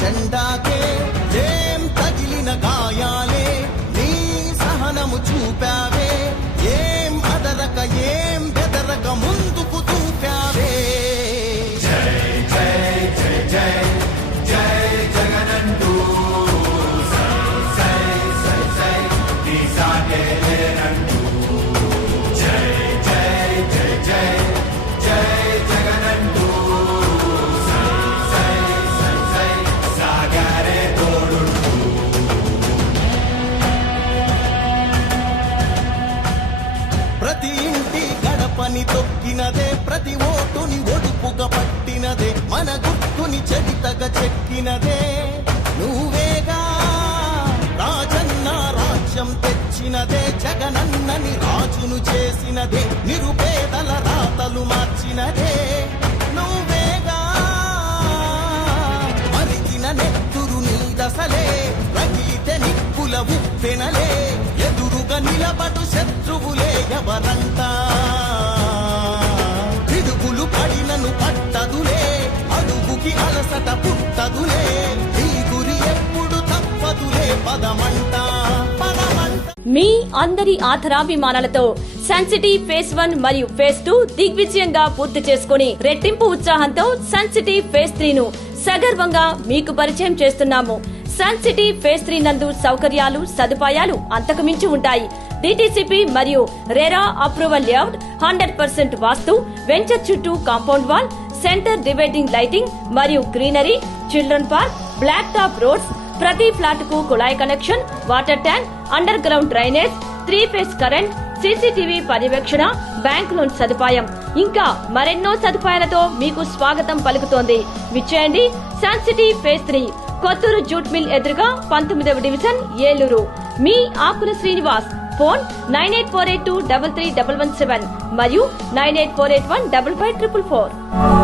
జెండాకే ఏం తగిలిన గాయాలే నీ సహనము చూపావే ఏం అదరక ఏం బెదరక ముందుకు చూపావే జై జై జై జై జై జగనంటూ సై సై సై నీ సాటే లేనంటూ జై జై జై జై జై జగనంటూ ప్రతి ఇంటి గడపని తొక్కినదే ప్రతి ఓటుని ఒడుపుగా పట్టినదే మన గుర్తుని చరితగా చెక్కినదే నువ్వేగా రాజన్న రాజ్యం తెచ్చినదే జగనన్నని రాజును చేసినదే నిరుపేదల రాతలు మార్చినదే నువ్వేగా మరిగిన నెత్తురు నీ దశలే రగిలితే నిప్పుల ఉప్పెనలే ఎదురుగా నిలబడు శత్రువులే ఎవరంట పిడుగులు పడినను పట్టదులే అడుగుకి అలసట పుట్టదులే ఈ గురి ఎప్పుడు తప్పదులే పదమంట మీ అందరి ఆధారాభిమానాలతో సన్ సిటీ ఫేజ్ 1 మరియు ఫేజ్ 2 దిగ్విజయంగా పూర్తి చేసుకుని రెట్టింపు ఉత్సాహంతో సన్ సిటీ ఫేజ్ 3 ను సగర్వంగా మీకు పరిచయం చేస్తున్నాము. సన్ సిటీ ఫేజ్ 3 నందు సౌకర్యాలు సదుపాయాలు అంతకుమించి ఉంటాయి. డిటిసిపి మరియు RERA approval layout, 100% vastu, venture చుట్టూ compound wall, centre dividing lighting మరియు greenery, children park, black top roads, ప్రతి ఫ్లాట్ కు కుళాయి connection, water tank, underground drainage, 3 phase current, CCTV పర్యవేక్షణ, బ్యాంక్ లోన్ సదుపాయం ఇంకా మరెన్నో సదుపాయాలతో మీకు స్వాగతం పలుకుతోంది. విచ్చేయండి Sun City phase 3, Kothuru jute mill ఎదురుగా 19వ డివిజన్, ఏలూరు. మీ ఆకుల శ్రీనివాస్. ఫోన్ 9848233117 మరియు 9848155544.